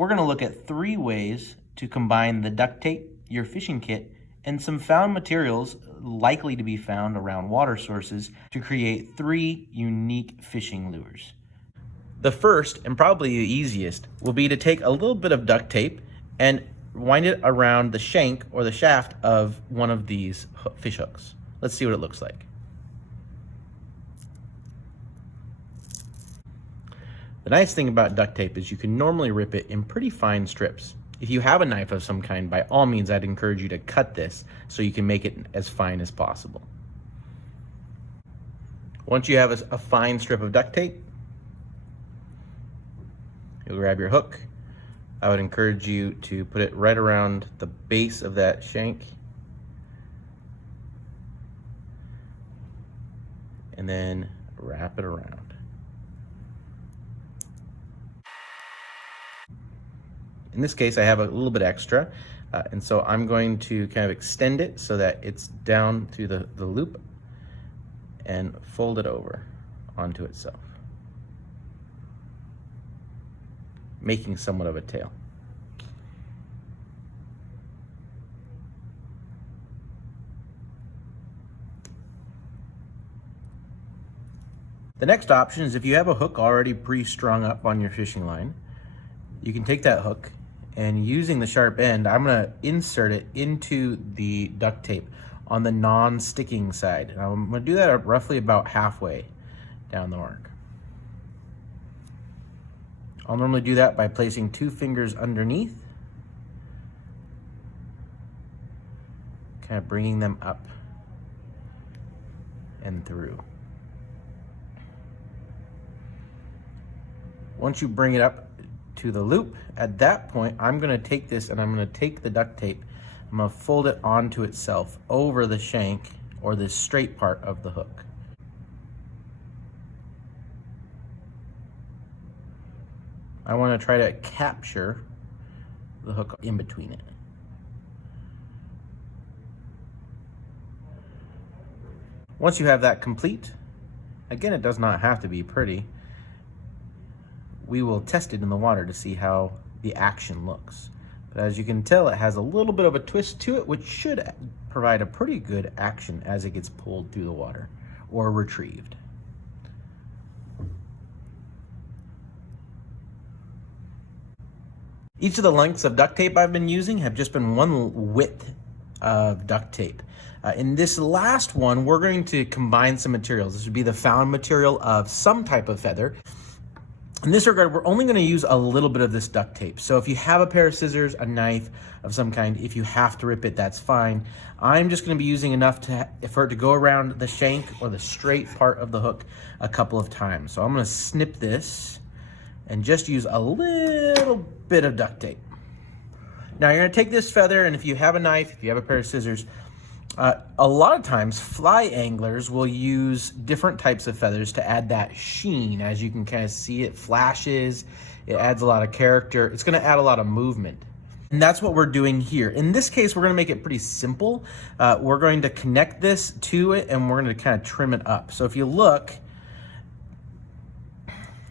we're going to look at 3 ways to combine the duct tape, your fishing kit, and some found materials likely to be found around water sources to create 3 unique fishing lures. The first, and probably the easiest, will be to take a little bit of duct tape and wind it around the shank or the shaft of one of these fish hooks. Let's see what it looks like. The nice thing about duct tape is you can normally rip it in pretty fine strips. If you have a knife of some kind, by all means, I'd encourage you to cut this so you can make it as fine as possible. Once you have a fine strip of duct tape, you'll grab your hook. I would encourage you to put it right around the base of that shank. And then wrap it around. In this case, I have a little bit extra, and so I'm going to kind of extend it so that it's down through the loop and fold it over onto itself, making somewhat of a tail. The next option is if you have a hook already pre-strung up on your fishing line, you can take that hook and using the sharp end, I'm gonna insert it into the duct tape on the non-sticking side. And I'm gonna do that roughly about halfway down the mark. I'll normally do that by placing 2 fingers underneath, kind of bringing them up and through. Once you bring it up to the loop, at that point, I'm gonna take this and I'm gonna take the duct tape, I'm gonna fold it onto itself over the shank or the straight part of the hook. I wanna try to capture the hook in between it. Once you have that complete, again, it does not have to be pretty. We will test it in the water to see how the action looks. But as you can tell, it has a little bit of a twist to it, which should provide a pretty good action as it gets pulled through the water or retrieved. Each of the lengths of duct tape I've been using have just been one width of duct tape. In this last one, we're going to combine some materials. This would be the found material of some type of feather. In this regard, we're only going to use a little bit of this duct tape. So if you have a pair of scissors, a knife of some kind, if you have to rip it, that's fine. I'm just going to be using enough for it to go around the shank or the straight part of the hook a couple of times. So I'm going to snip this and just use a little bit of duct tape. Now you're going to take this feather, and if you have a knife, if you have a pair of scissors, a lot of times fly anglers will use different types of feathers to add that sheen. As you can kind of see, it flashes, it adds a lot of character, it's going to add a lot of movement. And that's what we're doing here. In this case, we're going to make it pretty simple. We're going to connect this to it and we're going to kind of trim it up. So if you look,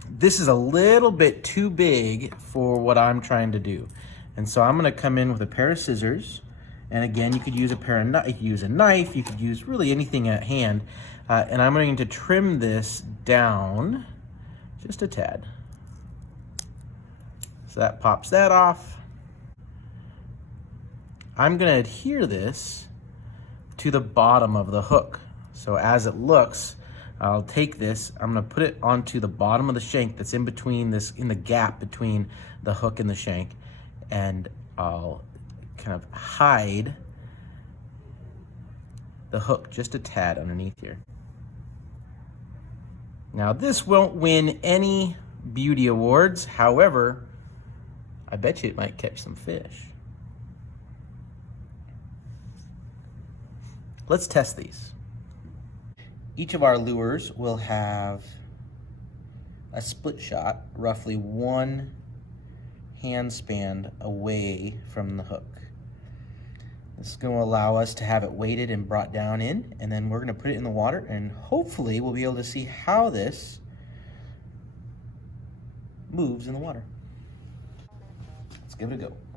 this is a little bit too big for what I'm trying to do. And so I'm going to come in with a pair of scissors. And again, you could use a knife, you could use really anything at hand. And I'm going to trim this down just a tad. So that pops that off. I'm going to adhere this to the bottom of the hook. So as it looks, I'll take this, I'm going to put it onto the bottom of the shank that's in between this, in the gap between the hook and the shank, and I'll kind of hide the hook just a tad underneath here. Now this won't win any beauty awards, however, I bet you it might catch some fish. Let's test these. Each of our lures will have a split shot, roughly 1 hand span away from the hook. This is going to allow us to have it weighted and brought down in, and then we're going to put it in the water, and hopefully we'll be able to see how this moves in the water. give it a go.